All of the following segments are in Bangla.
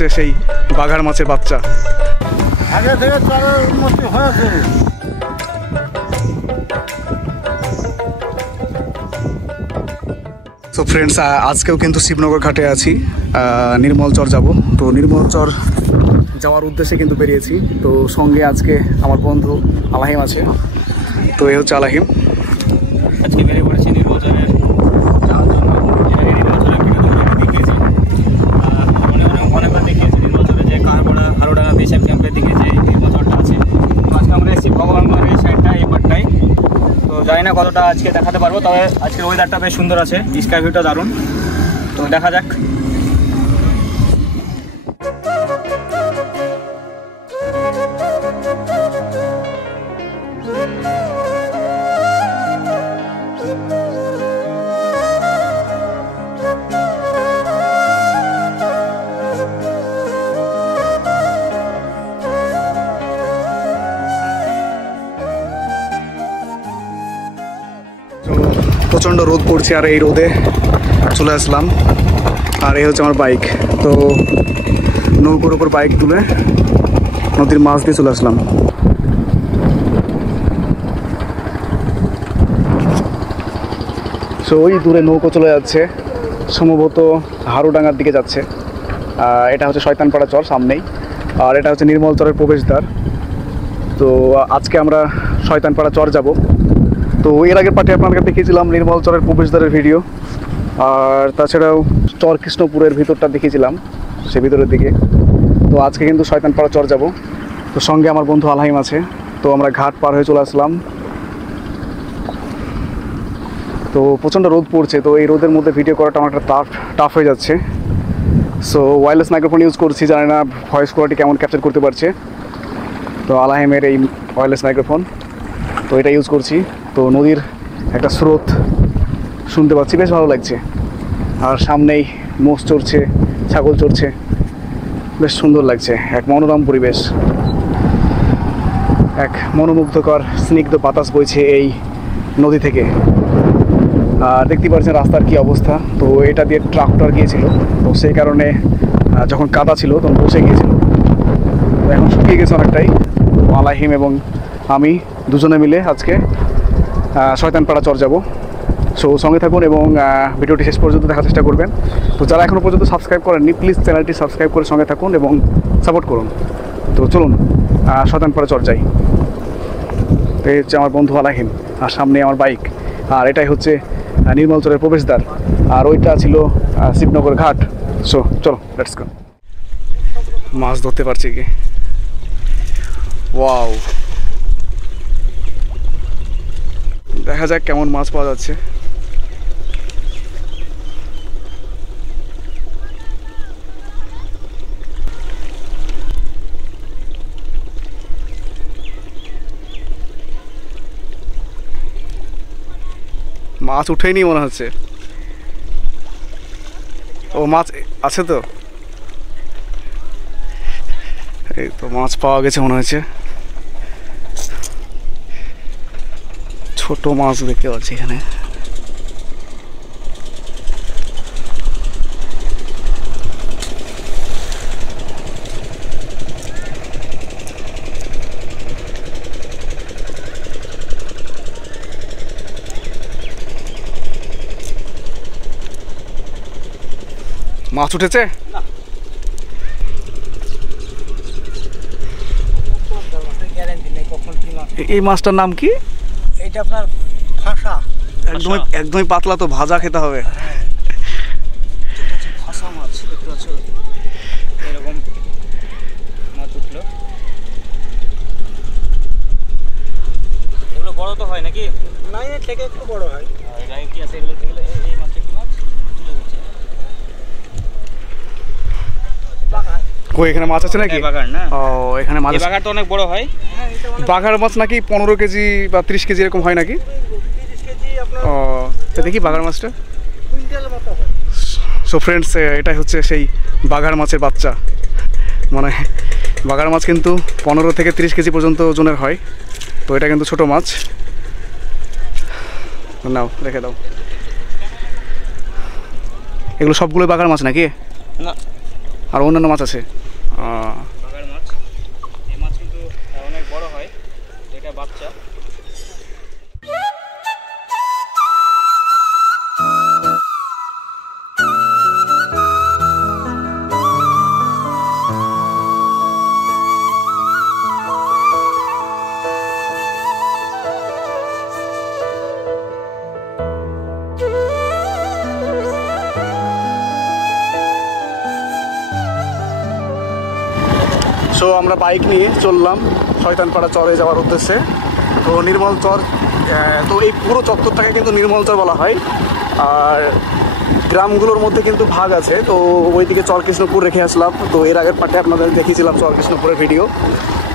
হচ্ছে সেই বাঘার মাছের বাচ্চা। আগে থেকে চালের উন্নতি হয়েছে। তো ফ্রেন্ডস, আজকেও কিন্তু শিবনগর ঘাটে আছি, নির্মলচর যাব। তো নির্মলচর যাওয়ার উদ্দেশ্যে কিন্তু বেরিয়েছি। তো সঙ্গে আজকে আমার বন্ধু আলাহিম আছে। তো এই হচ্ছে আলাহিম। আজকে বেরিয়ে পড়েছি নির্মলচরের যাওয়ার জন্য। নির্মলচরের দেখিয়েছি, অনেকবার দেখিয়েছি নির্মলচরে যে কারপাড়া হারোডাঙ্গা বেশাক ক্যাম্পের দিকে যে নির্মলচরটা আছে। তো আজকে আমরা এসেছি ভগবানগড়ের এই সাইডটা, এই পাটটাই। তো জানি না কতটা আজকে দেখাতে পারবো, তবে আজকের ওয়েদারটা বেশ সুন্দর আছে, স্কাই ভিউটা দারুণ। তো দেখা যাক। প্রচণ্ড রোদ পড়ছে, আর এই রোদে চলে আসলাম। আর এই হচ্ছে আমার বাইক। তো নৌকোর উপর বাইক তুলে নদীর মাছ দিয়ে চলে আসলাম। তো ওই দূরে নৌকো চলে যাচ্ছে, সম্ভবত হারুডাঙ্গার দিকে যাচ্ছে। এটা হচ্ছে শয়তানপাড়া চর সামনেই, আর এটা হচ্ছে নির্মলচরের প্রবেশদ্বার। তো আজকে আমরা শয়তানপাড়া চর যাব। তো এর আগের পার্টি আপনাদেরকে দেখিয়েছিলাম নির্মলচরের প্রবেশদ্বারের ভিডিও, আর তাছাড়াও চর কৃষ্ণপুরের ভিতরটা দেখিয়েছিলাম, সে ভিতরের দিকে। তো আজকে কিন্তু শয়তানপাড়া চর যাব। তো সঙ্গে আমার বন্ধু আলাহিম আছে। তো আমরা ঘাট পার হয়ে চলে আসলাম। তো প্রচণ্ড রোদ পড়ছে, তো এই রোদের মধ্যে ভিডিও করাটা আমার একটা টাফ হয়ে যাচ্ছে। সো ওয়্যারলেস মাইক্রোফোন ইউজ করছি, জানি না ভয়েস কোয়ালিটি কেমন ক্যাপচার করতে পারছে। তো আলাহিমের এই ওয়্যারলেস মাইক্রোফোন, তো এটা ইউজ করছি। তো নদীর একটা স্রোত শুনতে পাচ্ছি, বেশ ভালো লাগছে। আর সামনেই মোষ চড়ছে, ছাগল চড়ছে, বেশ সুন্দর লাগছে। এক মনোরম পরিবেশ, এক মনোমুগ্ধকর স্নিগ্ধ বাতাস বইছে এই নদী থেকে। আর দেখতে পাচ্ছেন রাস্তার কি অবস্থা। তো এটা দিয়ে ট্রাক্টর গিয়েছিল, তো সেই কারণে যখন কাদা ছিল তখন বসে গিয়েছিল। তো এখন শুকিয়ে গেছে অনেকটাই। তো আলাহিম এবং আমি দুজনে মিলে আজকে শয়তানপাড়া চর যাব। সো সঙ্গে থাকুন এবং ভিডিওটি শেষ পর্যন্ত দেখার চেষ্টা করবেন। তো যারা এখনও পর্যন্ত সাবস্ক্রাইব করেননি, প্লিজ চ্যানেলটি সাবস্ক্রাইব করে সঙ্গে থাকুন এবং সাপোর্ট করুন। তো চলুন শয়তানপাড়া চর যাই। তো এই হচ্ছে আমার বন্ধু আলাহিম, আর সামনে আমার বাইক। আর এটাই হচ্ছে নির্মলচরের প্রবেশদ্বার, আর ওইটা ছিল শিবনগর ঘাট। সো চলো, লেটস গো। মাছ ধরতে পারছি কি? ওয়াও, দেখা যাক কেমন মাছ পাওয়া যাচ্ছে। মাছ উঠেনি মনে হচ্ছে। ও মাছ আছে তো, এই তো মাছ পাওয়া গেছে মনে হচ্ছে। ছোট মাছ দেখতে পাচ্ছি এখানে। মাছ উঠেছে? এই মাছটার নাম কি? এটা আপনার ফাঁসা। একদমই পাতলা, তো ভাজা খেতে হবে। ফাঁসা মাছ দেখতে পাচ্ছ, এরকম মাছ উঠলো। এগুলো বড় তো হয় নাকি? না, এর থেকে একটু বড় হয়। কি আছে এগুলো? এই মাছটা কি মাছ? কই এখানে মাছ আছে নাকি? বাগার না? ও, এখানে মাছ। বাগার তো অনেক বড় হয়। বাঘার মাছ নাকি 15 কেজি বা 30 কেজি এরকম হয় নাকি? 30 কেজি আপনার। ও, তো দেখি বাঘার মাছটা। কুইন্টাল মতো হয়। সো ফ্রেন্ডস, এটাই হচ্ছে সেই বাঘার মাছের বাচ্চা। মানে বাঘার মাছ কিন্তু 15 থেকে 30 কেজি পর্যন্ত ওজনের হয়। তো এটা কিন্তু ছোট মাছ। নাও, রেখে দাও। এগুলো সবগুলোই বাঘার মাছ নাকি? না, আর অন্যান্য মাছ আছে। বাগার মাছ, এই মাছ কিন্তু অনেক বড় হয়, এটা বাচ্চা। সো আমরা বাইক নিয়ে চললাম শয়তানপাড়া চরে যাওয়ার উদ্দেশ্যে। তো নির্মল চর, তো এই পুরো চত্বরটাকে কিন্তু নির্মল চর বলা হয়। আর গ্রামগুলোর মধ্যে কিন্তু ভাগ আছে। তো ওইদিকে চরকৃষ্ণপুর রেখে আসলাম। তো এর আগের পার্টে আপনাদের দেখিয়েছিলাম চরকৃষ্ণপুরের ভিডিও।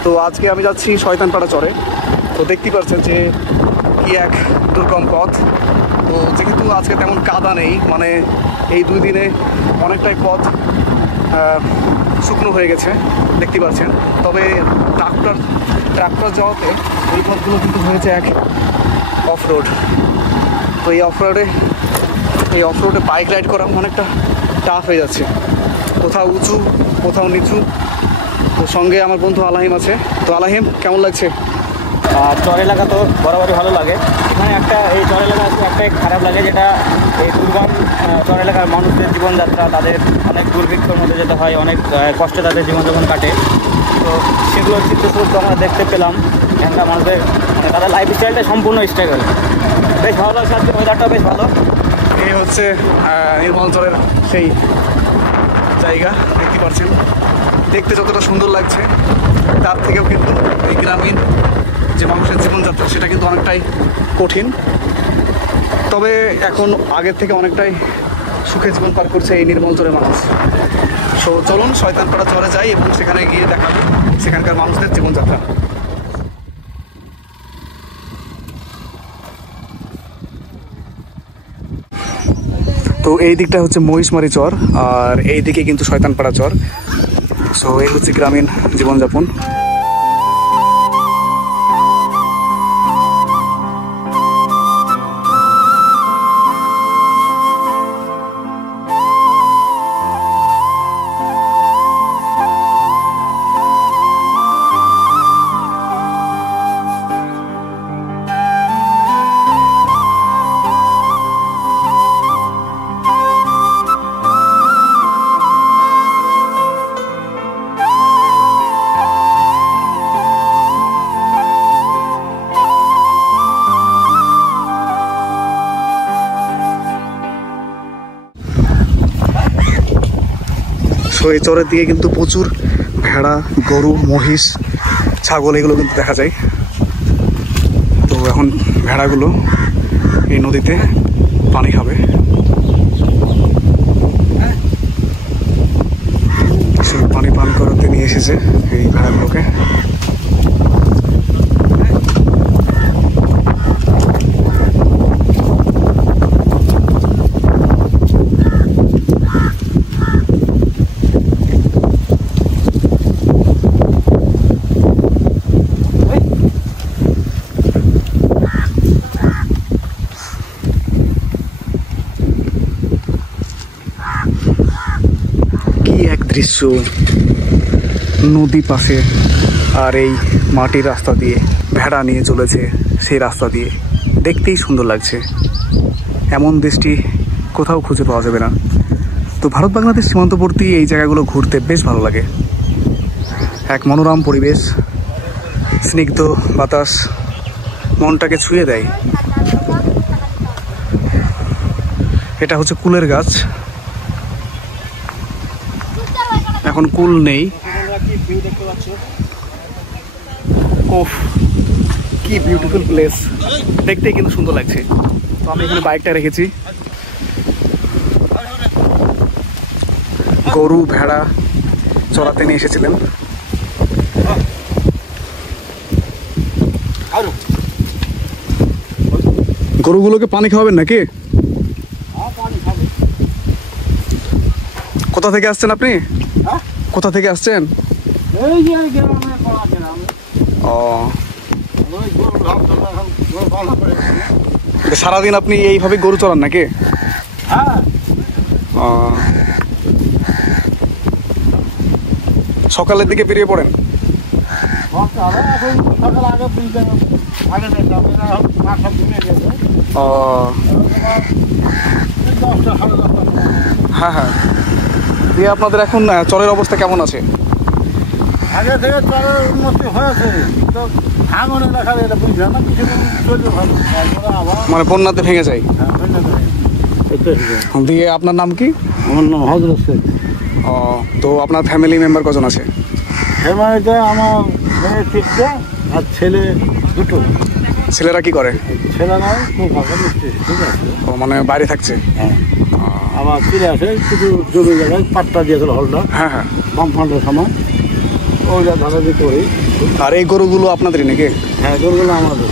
তো আজকে আমি যাচ্ছি শয়তানপাড়া চরে। তো দেখতেই পাচ্ছেন যে কি এক দুর্গম পথ। তো যেহেতু আজকে তেমন কাদা নেই, মানে এই 2 দিনে অনেকটাই পথ শুকনো হয়ে গেছে দেখতে পাচ্ছেন। তবে ট্রাক্টর যাওয়াতে এই পথগুলো কিন্তু হয়েছে এক অফ রোড। তো এই অফ রোডে বাইক রাইড করা অনেকটা টাফ হয়ে যাচ্ছে, কোথাও উঁচু কোথাও নিচু। তো সঙ্গে আমার বন্ধু আলাহিম আছে। তো আলাহিম, কেমন লাগছে? চর এলাকা তো বরাবরই ভালো লাগে। এখানে এই চর এলাকা একটাই খারাপ লাগে, যেটা এই দুর্গম চর এলাকার মানুষদের জীবনযাত্রা, তাদের অনেক দুর্ভিক্ষের মধ্যে যেতে হয়, অনেক কষ্টে তাদের জীবনযাপন কাটে। তো সেগুলোর চিত্রস্বরূপ আমরা দেখতে পেলাম। এখানকার মানুষদের তাদের লাইফস্টাইলটা সম্পূর্ণ স্ট্রাগল। বেশ ভালো লাগছে, আজকে ওয়েদারটাও বেশ ভালো। এই হচ্ছে নির্মল চরের সেই জায়গা, দেখতে পাচ্ছেন। দেখতে যতটা সুন্দর লাগছে তার থেকেও কিন্তু এই গ্রামীণ যে মানুষের জীবনযাত্রা সেটা কিন্তু অনেকটাই কঠিন। তবে এখন আগের থেকে অনেকটাই সুখে জীবন পার করছে এই নির্মল চরের মানুষ। সো চলুন শয়তানপাড়া চরে যাই এবং সেখানে গিয়ে দেখাবো সেখানকার মানুষদের জীবনযাত্রা। তো এই দিকটা হচ্ছে মহিষমারি চর, আর এই দিকে কিন্তু শয়তানপাড়া চর। সো এই হচ্ছে গ্রামীণ জীবনযাপন। তো এই চরের দিকে কিন্তু প্রচুর ভেড়া, গরু, মহিষ, ছাগল এগুলো কিন্তু দেখা যায়। তো এখন ভেড়াগুলো এই নদীতে পানি খাবে। পানি পান করাতে নিয়ে এসেছে এই ভেড়াগুলোকে। দৃশ্য, নদী পাশে আর এই মাটির রাস্তা দিয়ে ভেড়া নিয়ে চলেছে সেই রাস্তা দিয়ে, দেখতেই সুন্দর লাগছে। এমন দেশটি কোথাও খুঁজে পাওয়া যাবে না। তো ভারত বাংলাদেশ সীমান্তবর্তী এই জায়গাগুলো ঘুরতে বেশ ভালো লাগে। এক মনোরম পরিবেশ, স্নিগ্ধ বাতাস মনটাকে ছুঁয়ে দেয়। এটা হচ্ছে কুলের গাছ, এখন কুল নেই। ওফ, কি বিউটিফুল প্লেস, দেখতেই কিন্তু সুন্দর লাগছে। তো আমি এখানে বাইকটা রেখেছি। গরু ভেড়া চড়াতে নিয়ে এসেছিলেন। গরুগুলোকে পানি খাওয়াবেন নাকি? কোথা থেকে আসছেন আপনি? কোথা থেকে আসছেন? ও, সারাদিন আপনি এইভাবে গরু চড়ান নাকি? সকালের দিকে বেরিয়ে পড়েন? ও হ্যাঁ হ্যাঁ। দিয়ে আপনাদের এখন চরের অবস্থা কেমন আছে? আগে থেকে চরের উন্নতি হয়েছে, তো ভাঙনে দেখা যায় এটা বুঝবে না, কিছুদিন চলবে ভালো, তারপরে আবার মানে বন্যাতে ভেঙে যায়। দিয়ে আপনার নাম কি? আমার নাম হজরত শেখ। ও, তো আপনার ফ্যামিলি মেম্বার কজন আছে? ফ্যামিলিতে আমার মেয়ে 3টে আর ছেলে 2টো। ছেলেরা কি করে? ছেলে নয়, খুব ভালো মিস্ত্রি, ঠিক আছে। ও মানে বাইরে থাকছে? হ্যাঁ, আমার ফিরে আসে শুধু জমি জায়গায় পাট্টা দিয়েছিল হলটা হ্যাঁ হ্যাঁ। বামফ্রন্টের সময়, ওইটা ধরাধরি করি। আর এই গরুগুলো আপনাদেরই নাকি? হ্যাঁ, গরুগুলো আমাদের।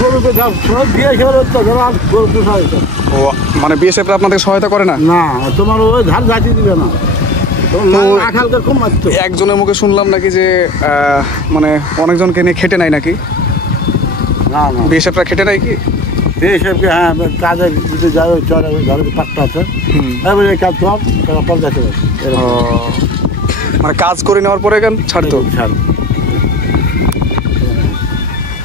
গরুকে সব দিয়ে খেলে তো ধরো আর গরু পোষায় তো। ও মানে বিএসএফ আপনাদের সহায়তা করে না? না, তোমার ওই ধার ঝাঁচি দিবে না, তো আখালকে খুব মারতো। একজনের মুখে শুনলাম নাকি যে মানে অনেকজনকে নিয়ে খেটে নাই নাকি? না না, বিএসএফরা খেটে নাই কি? এইসবকে হ্যাঁ কাজে দিতে যায়, ওই চরে ওই ঘরে পাট্টা আছে, এবার এই কাজ কর, তারা পর যাচ্ছে। ও মানে কাজ করে নেওয়ার পরে কেন ছাড়তো?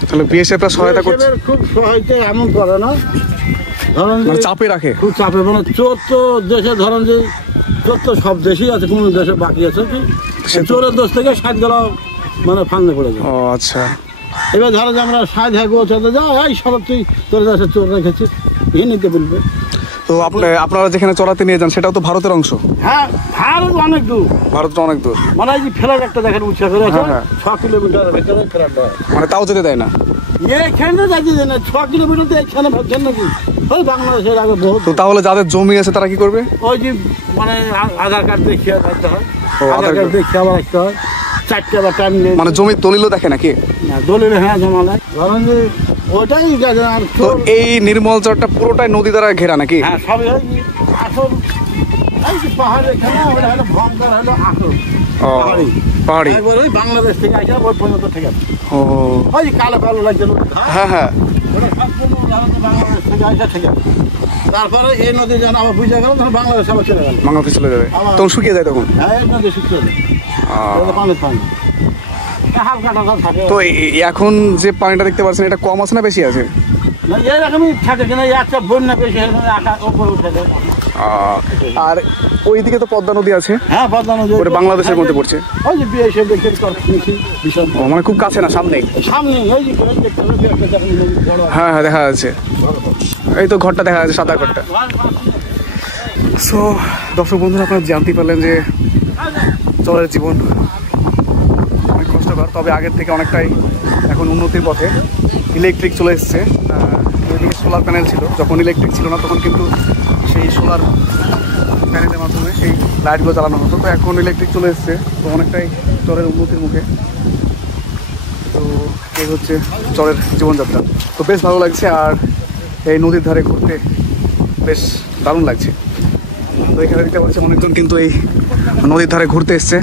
তাহলে বিএসএফরা সহায়তা করছে? খুব সহায়তা এমন করে না, ধরেন মানে চাপে রাখে? খুব চাপে, মানে চোর তো দেশে ধরেন যে চোর তো সব দেশেই আছে, কোনো দেশে বাকি আছে কি চোরের দোষ থেকে 60 গেল মানে ফান্ডে পড়ে যায়। ও আচ্ছা। এবার ধরো যে আমরা 60 গোছাতে যাই, এই সব তুই তোর দেশে চোর রেখেছিস, এই নিতে বলবে। তো আপনারা যেখানে চড়াতে নিয়ে যান সেটাও তো ভারতের অংশ? হ্যাঁ, ভারত অনেক দূর, ভারতটা অনেক দূর। মানে এই যে ফেরার একটা দেখেন উৎসাহ করে আছে, হ্যাঁ, হ্যাঁ। 6 কিলোমিটার ভেতরে ফেরার দেয়, মানে তাও যেতে দেয় না? এইখানে যাচ্ছে না 6 কিলোমিটার, তো এইখানে ভাবছেন নাকি ওই বাংলাদেশের আগে বহুত। তো তাহলে যাদের জমি আছে তারা কি করবে? ওই যে মানে আধার কার্ড দেখিয়ে রাখতে হয়, ও, আধার কার্ড দেখিয়ে আবার রাখতে হয়, 4টে বা টাইম নেই, মানে জমির দলিলও দেখে নাকি? না দলিল হ্যাঁ জমা নেয়, ধরেন যে ওইটাই গেছে। আর তো এই নির্মল চরটা পুরোটাই নদী দ্বারা ঘেরা নাকি? হ্যাঁ সবই হয় আসল, এই যে পাহাড় এখানে ওটা হলো ভয়ঙ্কর, হলো আসল ও, পাহাড়ি। পাহাড়ি। একবার ওই বাংলাদেশ থেকে আসে ওই পর্যন্ত ঠিক আছে, ও ওই যে কালো কালো লাগছে হ্যাঁ হ্যাঁ। ওটা সম্পূর্ণ ভারতের বাংলাদেশ থেকে আসে ঠিক আছে। তারপরে এই নদী যখন আবার বুঝে গেল তখন বাংলাদেশ আবার চলে গেল, বাংলাদেশ চলে যাবে, তখন শুকিয়ে যায় তখন? হ্যাঁ এই নদী শুকিয়ে যায়, পানি পানি হালকা টাকা থাকে। তো এখন যে পানিটা দেখতে পাচ্ছেন এটা কম আছে না বেশি আছে? না এইরকমই থাকে কিনা, একটা বন্যা বেশি হলে আকাশ উপরে উঠে যায়। আর ওইদিকে তো পদ্মা নদী আছে? হ্যাঁ, পদ্মা নদী ওটা বাংলাদেশের মধ্যে পড়ছে? ওই যে বিয়ে সব দেখে বিশাল ও মানে খুব কাছে না, সামনে? সামনে ওই যে দেখতে হবে, একটা দেখেন নদী বড়। হ্যাঁ হ্যাঁ দেখা যাচ্ছে, এই তো ঘরটা দেখা যাচ্ছে, সাদা ঘরটা। সো দর্শক বন্ধুরা, আপনারা জানতে পারলেন যে চরের জীবন অনেক কষ্টকর, তবে আগের থেকে অনেকটাই এখন উন্নতির পথে। ইলেকট্রিক চলে এসছে, এদিকে সোলার প্যানেল ছিল, যখন ইলেকট্রিক ছিল না তখন কিন্তু সেই সোলার প্যানেলের মাধ্যমে সেই লাইটগুলো চালানো হতো, তো এখন ইলেকট্রিক চলে এসছে, তো অনেকটাই চরের উন্নতির মুখে। তো এই হচ্ছে চরের জীবনযাত্রা, তো বেশ ভালো লাগছে। আর এই নদীর ধারে ঘুরতে বেশ দারুণ লাগছে। তো এখানে দেখতে পাচ্ছি অনেকজন কিন্তু এই নদীর ধারে ঘুরতে এসছে,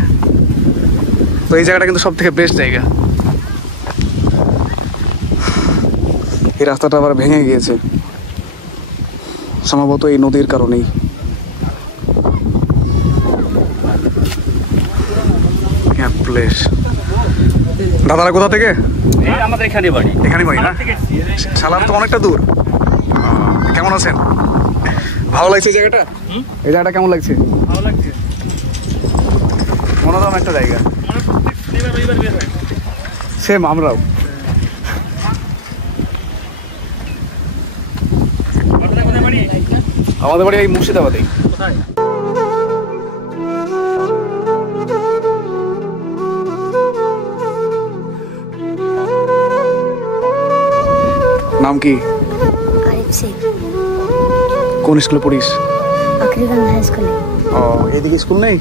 তো এই জায়গাটা কিন্তু সব থেকে বেস্ট জায়গা। এই রাস্তাটা আবার ভেঙে গিয়েছে সম্ভবত এই নদীর কারণেই। প্লেস। দাদারা কোথা থেকে? আমাদের এখানে বাড়ি। এখানে বাড়ি না? সালার তো অনেকটা দূর। কেমন আছেন? ভালো লাগছে এই জায়গাটা? এই জায়গাটা কেমন লাগছে? ভালো লাগছে, মনোরম একটা জায়গা। সেম আমরাও। আমাদের বাড়ি এই মুর্শিদাবাদে। নাম কি? আরিফ শেখ। কোন স্কুলে পড়িস? আখরিগঞ্জ হাই স্কুলে। ও, এদিকে স্কুল নেই?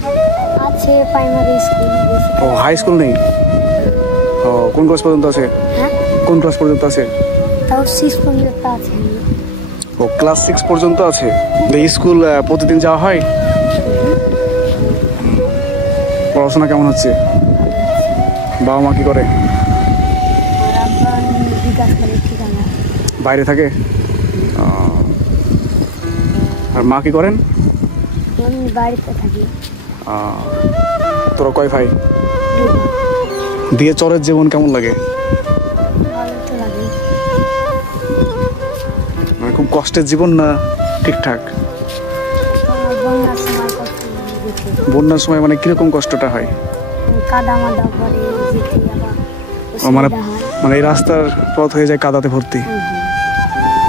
আছে প্রাইমারি স্কুল। ও, হাই স্কুল নেই? ও, কোন ক্লাস পর্যন্ত আছে? হ্যাঁ, কোন ক্লাস পর্যন্ত আছে? তাও 6 পর্যন্ত আছে। ও, ক্লাস 6 পর্যন্ত আছে। এই স্কুল প্রতিদিন যাওয়া হয়? পড়াশোনা কেমন হচ্ছে? বাবা মা কি করে? বিকাশ করে ঠিকানা। বাইরে থাকে? আর মা কি করেন? আমি বাড়িতে থাকি। তোরা কয় ভাই? দুটো। দিয়ে চরের জীবন কেমন লাগে? ভালো তো লাগে। মানে খুব কষ্টের জীবন না ঠিকঠাক? বন্যার সময় কষ্ট লাগে যেতে। বন্যার সময় মানে কিরকম কষ্টটা হয়? কাদা মাদা পরে যেতে আবার মানে অসুবিধা হয়। মানে এই রাস্তার পথ হয়ে যায় কাদাতে ভর্তি,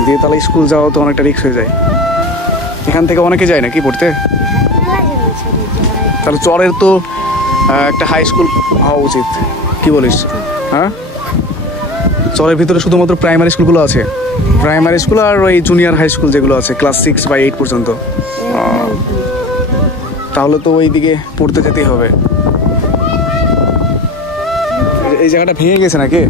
দিয়ে তাহলে স্কুল যাওয়া তো অনেকটা রিস্ক হয়ে যায়। এখান থেকে অনেকে যায় নাকি পড়তে? মাঝে মাঝে যায়। তাহলে চরের তো একটা হাই স্কুল হওয়া উচিত, কি বলিস? হ্যাঁ, চরের ভিতরে শুধুমাত্র প্রাইমারি স্কুলগুলো আছে, প্রাইমারি স্কুল আর ওই জুনিয়র হাই স্কুল যেগুলো আছে ক্লাস 6 বা 8 পর্যন্ত। তাহলে তো ওই দিকে পড়তে যেতেই হবে। এই জায়গাটা ভেঙে গেছে নাকি?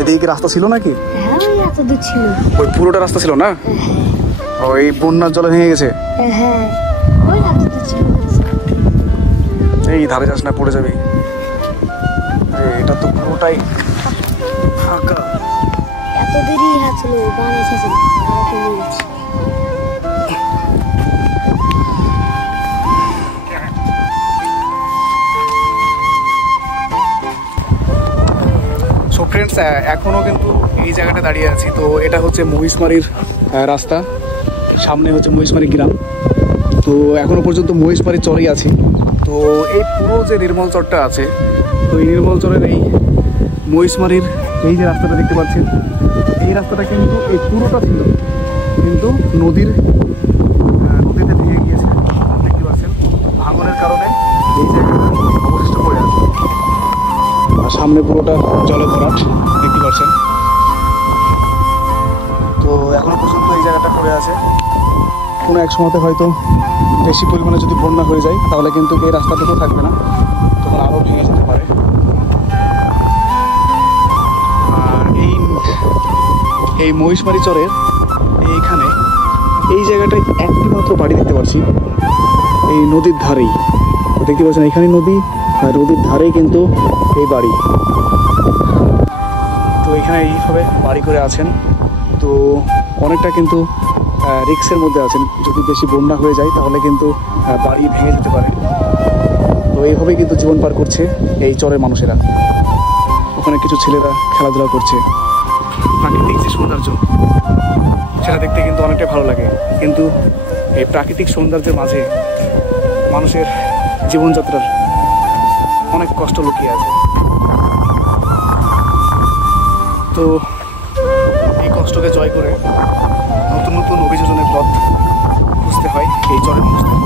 এদিকে কি রাস্তা ছিল নাকি? হ্যাঁ ওই এত দূর ছিল। ওই পুরোটা রাস্তা ছিল না? ওই বন্যার জলে ভেঙে গেছে। হ্যাঁ ওই এত দূর ছিল। এই ধারে যাস না, পড়ে যাবি। এটা তো পুরোটাই ফাঁকা। এত দেরি ছিল বানাস আছে তারকে নিয়ে গেছি। সো ফ্রেন্ডস, এখনও কিন্তু এই জায়গাটা দাঁড়িয়ে আছি। তো এটা হচ্ছে মহিষমারির রাস্তা, সামনে হচ্ছে মহিষমারি গ্রাম। তো এখনো পর্যন্ত মহিষমারি চরেই আছি। তো এই পুরো যে নির্মল চরটা আছে, তো এই নির্মল চরের এই মহিষমারির এই যে রাস্তাটা দেখতে পাচ্ছেন, এই রাস্তাটা কিন্তু এই পুরোটা ছিল কিন্তু নদীতে ভেঙে গিয়েছে। দেখতে পাচ্ছেন ভাঙনের কারণে এই জায়গাটা অবশিষ্ট পড়ে আছে। আর সামনে পুরোটা জলে ভরাট দেখতে পাচ্ছেন। তো এখনো পর্যন্ত এই জায়গাটা পড়ে আছে। কোনো এক সময়তে হয়তো বেশি পরিমাণে যদি বন্যা হয়ে যায় তাহলে কিন্তু এই রাস্তাটুকু থাকবে না, তখন আরও ভেঙে যেতে পারে। আর এই মহিষমারি চরের এইখানে এই জায়গাটায় একটি মাত্র বাড়ি দেখতে পাচ্ছি, এই নদীর ধারেই। দেখতে পাচ্ছেন এখানে নদী, আর নদীর ধারেই কিন্তু এই বাড়ি। তো এখানে এইভাবে বাড়ি করে আছেন। তো অনেকটা কিন্তু রিস্কের মধ্যে আছেন, যদি বেশি বন্যা হয়ে যায় তাহলে কিন্তু বাড়ি ভেঙে যেতে পারে। তো এইভাবেই কিন্তু জীবন পার করছে এই চরের মানুষেরা। ওখানে কিছু ছেলেরা খেলাধুলা করছে। প্রাকৃতিক যে সৌন্দর্য সেটা দেখতে কিন্তু অনেকটাই ভালো লাগে, কিন্তু এই প্রাকৃতিক সৌন্দর্যের মাঝে মানুষের জীবনযাত্রার অনেক কষ্ট লুকিয়ে আছে। তো এই কষ্টকে জয় করে নতুন নতুন অভিযোজনের পথ খুঁজতে হয় এই চরের মানুষদের।